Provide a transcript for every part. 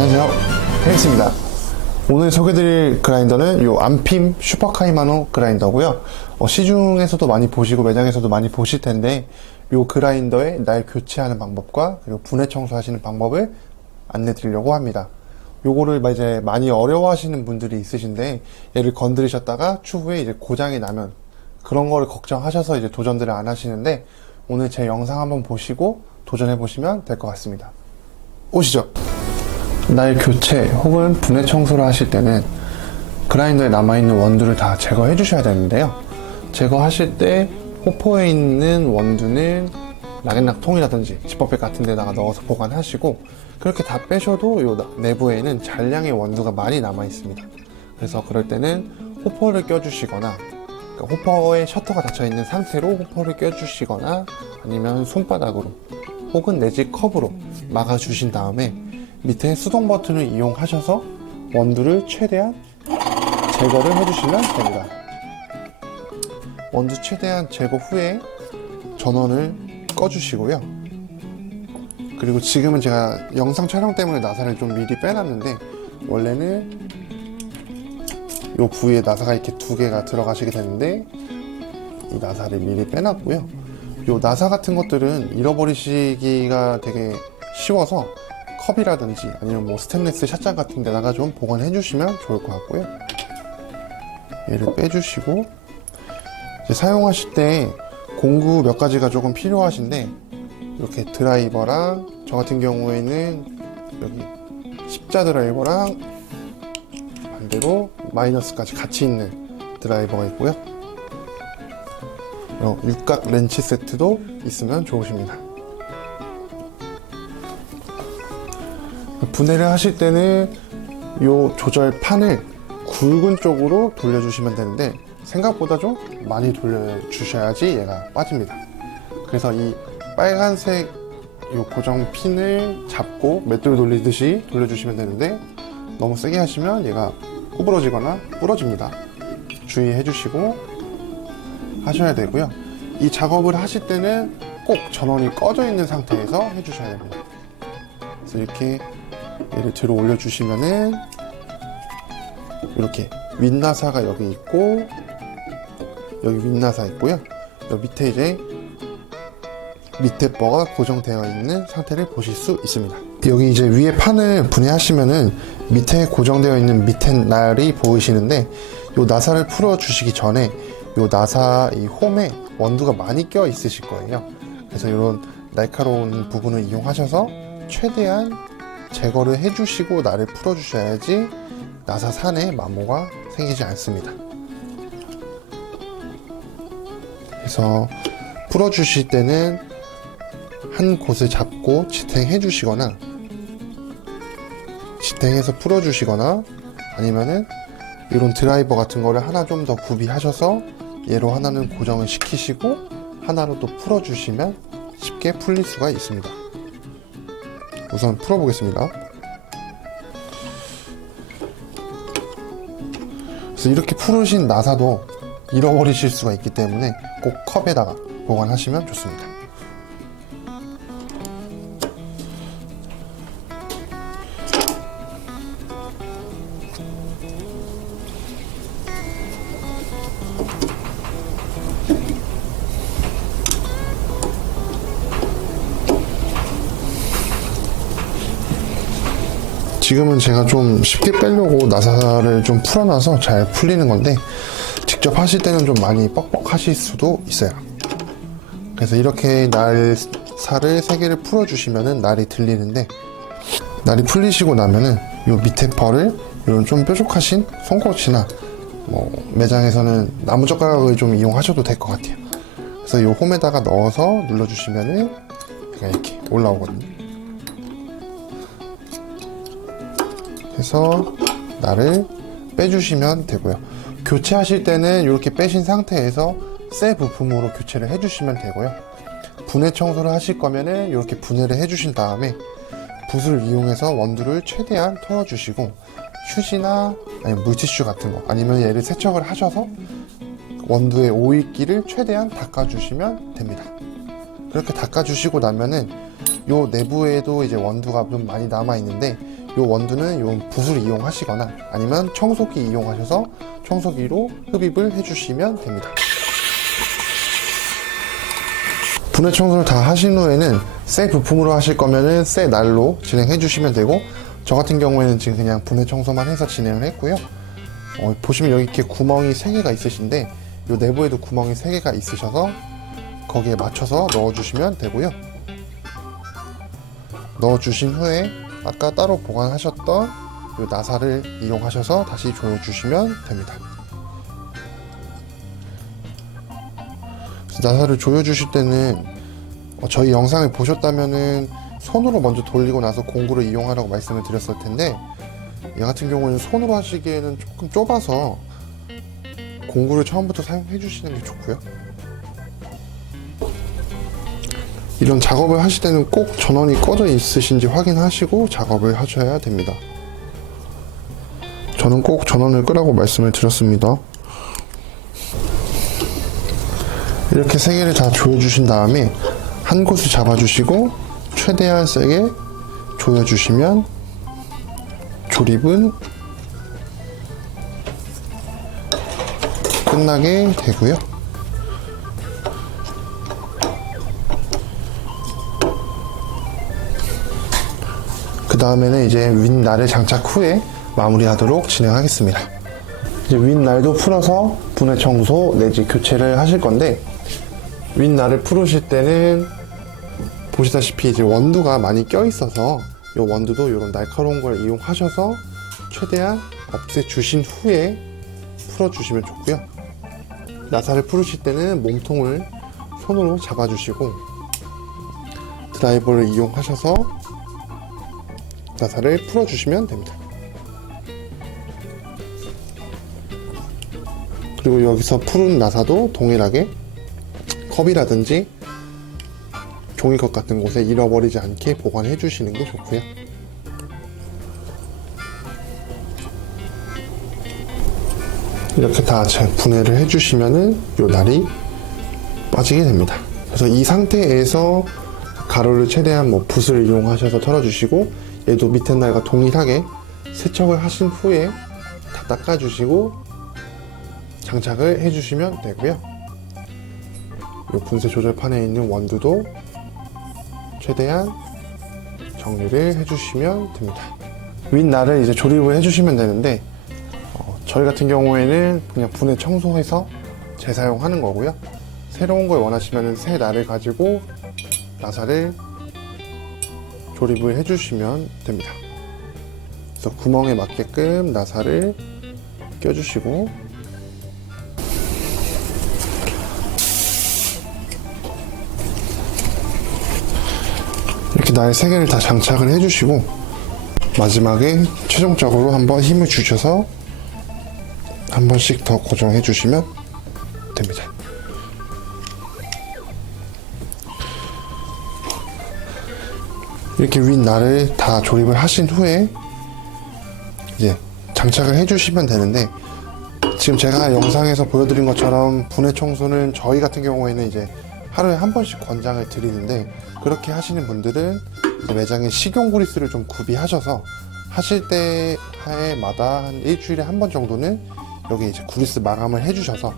안녕하세요, 헬스입니다. 오늘 소개드릴 그라인더는 요 안핌 슈퍼카이마노 그라인더고요. 시중에서도 많이 보시고 매장에서도 많이 보실 텐데, 요 그라인더의 날 교체하는 방법과 그리고 분해 청소하시는 방법을 안내 드리려고 합니다. 요거를 이제 많이 어려워하시는 분들이 있으신데, 얘를 건드리셨다가 추후에 이제 고장이 나면 그런 거를 걱정하셔서 이제 도전들을 안 하시는데, 오늘 제 영상 한번 보시고 도전해 보시면 될 것 같습니다. 오시죠. 날 교체 혹은 분해 청소를 하실 때는 그라인더에 남아있는 원두를 다 제거해 주셔야 되는데요, 제거하실 때 호포에 있는 원두는 락앤락통이라든지 지퍼백 같은 데다가 넣어서 보관하시고, 그렇게 다 빼셔도 요 내부에는 잔량의 원두가 많이 남아 있습니다. 그래서 그럴 때는 호퍼를 껴주시거나, 그러니까 호퍼에 셔터가 닫혀 있는 상태로 호퍼를 껴주시거나, 아니면 손바닥으로 혹은 내지 컵으로 막아 주신 다음에 밑에 수동 버튼을 이용하셔서 원두를 최대한 제거를 해주시면 됩니다. 원두 최대한 제거 후에 전원을 꺼주시고요. 그리고 지금은 제가 영상 촬영 때문에 나사를 좀 미리 빼놨는데, 원래는 이 부위에 나사가 이렇게 두 개가 들어가시게 되는데, 이 나사를 미리 빼놨고요. 이 나사 같은 것들은 잃어버리시기가 되게 쉬워서 컵이라든지 아니면 뭐 스테인리스 샷잔 같은 데다가 좀 보관해 주시면 좋을 것 같고요. 얘를 빼주시고, 이제 사용하실 때 공구 몇 가지가 조금 필요하신데, 이렇게 드라이버랑 저 같은 경우에는 여기 십자 드라이버랑 반대로 마이너스까지 같이 있는 드라이버가 있고요. 육각 렌치 세트도 있으면 좋으십니다. 분해를 하실 때는 이 조절판을 굵은 쪽으로 돌려주시면 되는데, 생각보다 좀 많이 돌려주셔야지 얘가 빠집니다. 그래서 이 빨간색 이 고정 핀을 잡고 맷돌 돌리듯이 돌려주시면 되는데, 너무 세게 하시면 얘가 구부러지거나 부러집니다. 주의해 주시고 하셔야 되고요. 이 작업을 하실 때는 꼭 전원이 꺼져 있는 상태에서 해주셔야 됩니다. 그래서 이렇게 얘를 들어 올려주시면은 이렇게 윗나사가 여기 있고, 여기 윗나사 있고요. 여기 밑에 이제 밑에 뻐가 고정되어 있는 상태를 보실 수 있습니다. 여기 이제 위에 판을 분해하시면은 밑에 고정되어 있는 밑에 날이 보이시는데, 이 나사를 풀어 주시기 전에 이 나사 이 홈에 원두가 많이 껴 있으실 거예요. 그래서 이런 날카로운 부분을 이용하셔서 최대한 제거를 해주시고 날을 풀어 주셔야지 나사 산에 마모가 생기지 않습니다. 그래서 풀어 주실 때는 한 곳을 잡고 지탱해 주시거나, 지탱해서 풀어 주시거나, 아니면은 이런 드라이버 같은 거를 하나 좀 더 구비하셔서 얘로 하나는 고정을 시키시고 하나로 또 풀어 주시면 쉽게 풀릴 수가 있습니다. 우선 풀어 보겠습니다. 그래서 이렇게 풀으신 나사도 잃어버리실 수가 있기 때문에 꼭 컵에다가 보관하시면 좋습니다. 지금은 제가 좀 쉽게 빼려고 나사를 좀 풀어놔서 잘 풀리는 건데, 직접 하실 때는 좀 많이 뻑뻑하실 수도 있어요. 그래서 이렇게 날사를 3개를 풀어주시면은 날이 들리는데, 날이 풀리시고 나면은 요 밑에 펄을 이런 좀 뾰족하신 손꼽이나 뭐 매장에서는 나무젓가락을 좀 이용하셔도 될 것 같아요. 그래서 요 홈에다가 넣어서 눌러주시면은 이렇게 올라오거든요. 해서 날을 빼주시면 되고요. 교체하실 때는 이렇게 빼신 상태에서 새 부품으로 교체를 해주시면 되고요. 분해 청소를 하실 거면은 이렇게 분해를 해주신 다음에 붓을 이용해서 원두를 최대한 털어주시고, 휴지나 아니면 물티슈 같은 거, 아니면 얘를 세척을 하셔서 원두의 오일기를 최대한 닦아주시면 됩니다. 그렇게 닦아주시고 나면은 요 내부에도 이제 원두가 좀 많이 남아 있는데, 요 원두는 요 붓을 이용하시거나 아니면 청소기 이용하셔서 청소기로 흡입을 해주시면 됩니다. 분해 청소를 다 하신 후에는 새 부품으로 하실 거면은 새 날로 진행해 주시면 되고, 저 같은 경우에는 지금 그냥 분해 청소만 해서 진행을 했고요. 보시면 여기 이렇게 구멍이 3개가 있으신데 요 내부에도 구멍이 3개가 있으셔서 거기에 맞춰서 넣어주시면 되고요. 넣어주신 후에 아까 따로 보관하셨던 요 나사를 이용하셔서 다시 조여주시면 됩니다. 나사를 조여주실 때는 저희 영상을 보셨다면은 손으로 먼저 돌리고 나서 공구를 이용하라고 말씀을 드렸을 텐데, 얘 같은 경우는 손으로 하시기에는 조금 좁아서 공구를 처음부터 사용해 주시는 게 좋고요. 이런 작업을 하실 때는 꼭 전원이 꺼져 있으신지 확인하시고 작업을 하셔야 됩니다. 저는 꼭 전원을 끄라고 말씀을 드렸습니다. 이렇게 3개를 다 조여주신 다음에 한 곳을 잡아주시고 최대한 세게 조여주시면 조립은 끝나게 되고요. 그 다음에는 이제 윗날을 장착 후에 마무리하도록 진행하겠습니다. 이제 윗날도 풀어서 분해 청소 내지 교체를 하실 건데, 윗날을 풀으실 때는 보시다시피 이제 원두가 많이 껴 있어서 이 원두도 이런 날카로운 걸 이용하셔서 최대한 없애 주신 후에 풀어 주시면 좋고요. 나사를 풀으실 때는 몸통을 손으로 잡아주시고 드라이버를 이용하셔서 나사를 풀어 주시면 됩니다. 그리고 여기서 푸른 나사도 동일하게 컵이라든지 종이컵 같은 곳에 잃어버리지 않게 보관해 주시는 게 좋고요. 이렇게 다 분해를 해 주시면은 요 날이 빠지게 됩니다. 그래서 이 상태에서 가루를 최대한 붓을 이용하셔서 털어 주시고, 얘도 밑에 날과 동일하게 세척을 하신 후에 다 닦아 주시고 장착을 해 주시면 되고요. 요 분쇄 조절판에 있는 원두도 최대한 정리를 해주시면 됩니다. 윗날을 이제 조립을 해주시면 되는데, 저희 같은 경우에는 그냥 분해 청소해서 재사용하는 거고요. 새로운 걸 원하시면 새 날을 가지고 나사를 조립을 해주시면 됩니다. 그래서 구멍에 맞게끔 나사를 껴주시고, 이렇게 날 3개를 다 장착을 해주시고 마지막에 최종적으로 한번 힘을 주셔서 한 번씩 더 고정해 주시면 됩니다. 이렇게 윗날을 다 조립을 하신 후에 이제 장착을 해 주시면 되는데, 지금 제가 영상에서 보여드린 것처럼 분해 청소는 저희 같은 경우에는 이제 하루에 한 번씩 권장을 드리는데, 그렇게 하시는 분들은 이제 매장에 식용 그리스를 좀 구비하셔서 하실 때마다 한 일주일에 한 번 정도는 여기 이제 그리스 마감을 해주셔서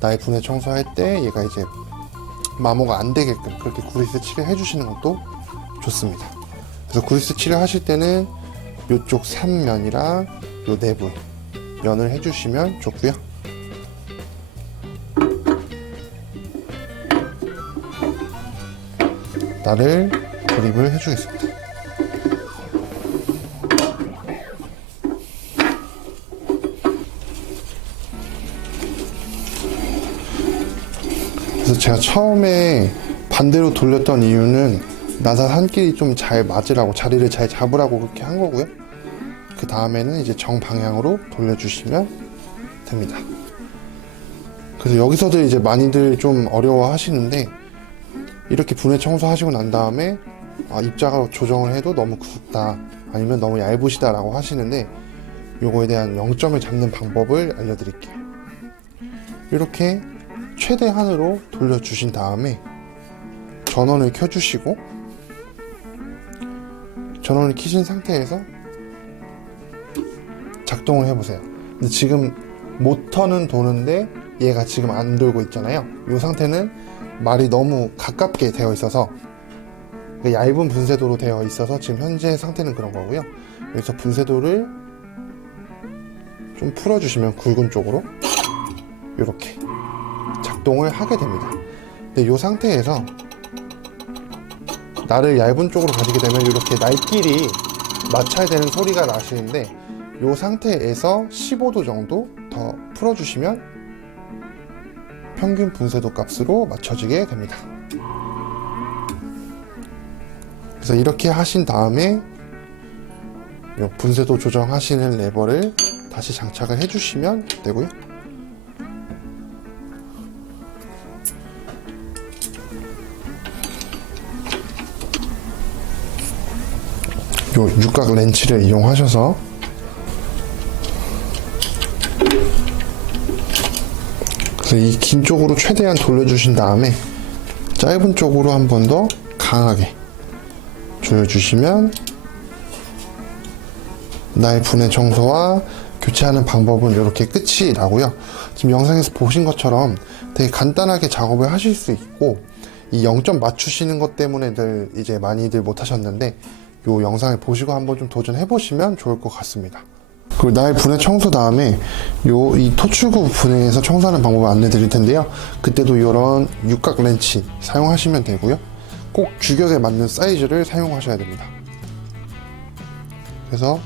나의 분해 청소할 때 얘가 이제 마모가 안 되게끔 그렇게 그리스 칠을 해주시는 것도 좋습니다. 그래서 그리스 칠을 하실 때는 이쪽 3면이랑 요 내부 면을 해주시면 좋고요. 날을 조립을 해주겠습니다. 그래서 제가 처음에 반대로 돌렸던 이유는 나사 한길이 좀 잘 맞으라고, 자리를 잘 잡으라고 그렇게 한 거고요. 그 다음에는 이제 정방향으로 돌려주시면 됩니다. 그래서 여기서도 이제 많이들 좀 어려워 하시는데, 이렇게 분해 청소하시고 난 다음에 입자가 조정을 해도 너무 굵다, 아니면 너무 얇으시다 라고 하시는데, 요거에 대한 0점을 잡는 방법을 알려드릴게요. 이렇게 최대한으로 돌려주신 다음에 전원을 켜주시고, 전원을 켜신 상태에서 작동을 해보세요. 근데 지금 모터는 도는데 얘가 지금 안 돌고 있잖아요. 이 상태는 말이 너무 가깝게 되어 있어서, 얇은 분쇄도로 되어 있어서 지금 현재 상태는 그런 거고요. 여기서 분쇄도를 좀 풀어주시면 굵은 쪽으로 이렇게 작동을 하게 됩니다. 근데 이 상태에서 날을 얇은 쪽으로 가지게 되면 이렇게 날끼리 맞춰야 되는 소리가 나시는데, 이 상태에서 15도 정도 더 풀어주시면 평균 분쇄도 값으로 맞춰지게 됩니다. 그래서 이렇게 하신 다음에 이 분쇄도 조정하시는 레버를 다시 장착을 해주시면 되고요. 요 육각 렌치를 이용하셔서 그래서 이 긴 쪽으로 최대한 돌려주신 다음에 짧은 쪽으로 한 번 더 강하게 조여주시면 날 분해 청소와 교체하는 방법은 이렇게 끝이 나고요. 지금 영상에서 보신 것처럼 되게 간단하게 작업을 하실 수 있고, 이 0점 맞추시는 것 때문에들 이제 많이들 못 하셨는데, 이 영상을 보시고 한번 좀 도전해 보시면 좋을 것 같습니다. 그리고 날 분해 청소 다음에 이 토출구 분해해서 청소하는 방법을 안내 드릴 텐데요. 그때도 이런 육각 렌치 사용하시면 되고요. 꼭 규격에 맞는 사이즈를 사용하셔야 됩니다. 그래서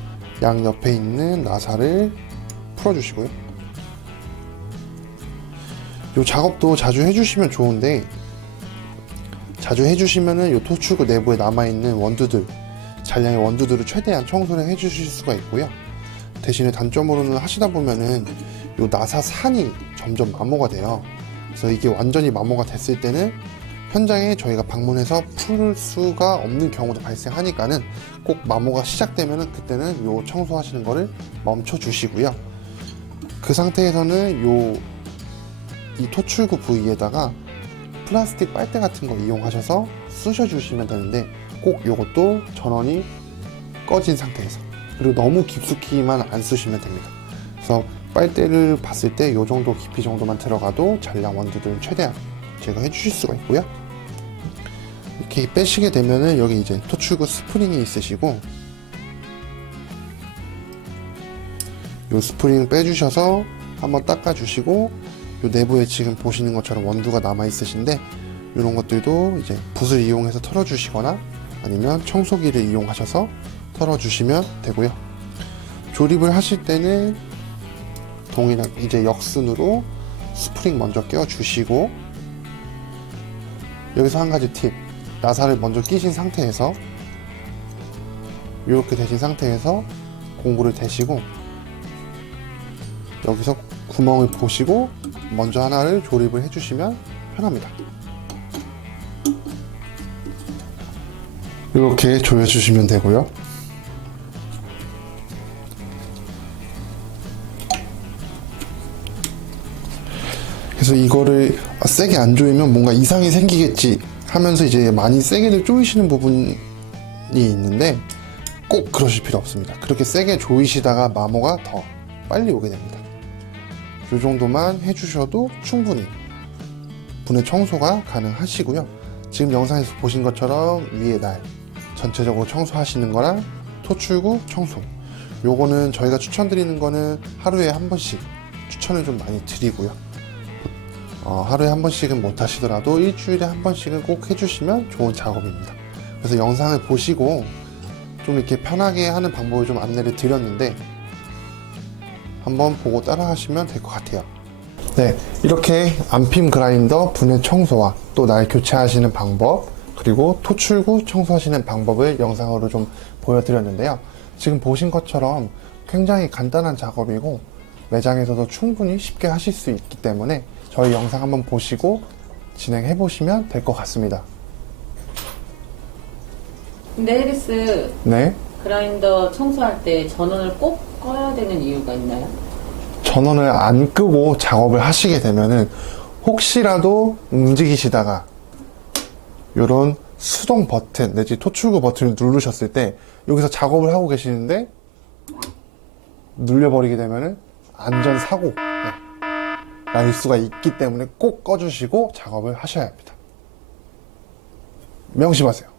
양 옆에 있는 나사를 풀어주시고요. 이 작업도 자주 해주시면 좋은데, 자주 해주시면은 이 토출구 내부에 남아있는 원두들, 잔량의 원두들을 최대한 청소를 해주실 수가 있고요. 대신에 단점으로는 하시다 보면은 이 나사 산이 점점 마모가 돼요. 그래서 이게 완전히 마모가 됐을 때는 현장에 저희가 방문해서 풀 수가 없는 경우도 발생하니까는 꼭 마모가 시작되면은 그때는 요 청소하시는 거를 멈춰 주시고요. 그 상태에서는 이 토출구 부위에다가 플라스틱 빨대 같은 거 이용하셔서 쑤셔 주시면 되는데, 꼭 요것도 전원이 꺼진 상태에서, 그리고 너무 깊숙이만 안 쑤시면 됩니다. 그래서 빨대를 봤을 때 요 정도 깊이 정도만 들어가도 잔량 원두들은 최대한 제거해 주실 수가 있고요. 이렇게 빼시게 되면은 여기 이제 토출구 스프링이 있으시고, 요 스프링 빼주셔서 한번 닦아주시고, 요 내부에 지금 보시는 것처럼 원두가 남아 있으신데, 이런 것들도 이제 붓을 이용해서 털어주시거나 아니면 청소기를 이용하셔서 털어주시면 되고요. 조립을 하실 때는 동일한 이제 역순으로 스프링 먼저 껴주시고, 여기서 한 가지 팁, 나사를 먼저 끼신 상태에서 이렇게 되신 상태에서 공구를 대시고 여기서 구멍을 보시고 먼저 하나를 조립을 해주시면 편합니다. 이렇게 조여주시면 되고요. 그래서 이거를 세게 안 조이면 뭔가 이상이 생기겠지 하면서 이제 많이 세게를 조이시는 부분이 있는데, 꼭 그러실 필요 없습니다. 그렇게 세게 조이시다가 마모가 더 빨리 오게 됩니다. 이 정도만 해주셔도 충분히 분해 청소가 가능하시고요. 지금 영상에서 보신 것처럼 위에 날 전체적으로 청소하시는 거랑 토출구 청소, 요거는 저희가 추천드리는 거는 하루에 한 번씩 추천을 좀 많이 드리고요. 하루에 한 번씩은 못 하시더라도 일주일에 한 번씩은 꼭 해주시면 좋은 작업입니다. 그래서 영상을 보시고 좀 이렇게 편하게 하는 방법을 좀 안내를 드렸는데, 한번 보고 따라 하시면 될 것 같아요. 네, 이렇게 안핌 그라인더 분해 청소와 또 날 교체하시는 방법, 그리고 토출구 청소하시는 방법을 영상으로 좀 보여드렸는데요. 지금 보신 것처럼 굉장히 간단한 작업이고 매장에서도 충분히 쉽게 하실 수 있기 때문에 저희 영상 한번 보시고 진행해 보시면 될 것 같습니다. 근데 해리스, 네, 그라인더 청소할 때 전원을 꼭 꺼야 되는 이유가 있나요? 전원을 안 끄고 작업을 하시게 되면은 혹시라도 움직이시다가 이런 수동 버튼 내지 토출구 버튼을 누르셨을 때 여기서 작업을 하고 계시는데 눌려버리게 되면은 안전사고 날 수가 있기 때문에 꼭 꺼주시고 작업을 하셔야 합니다. 명심하세요.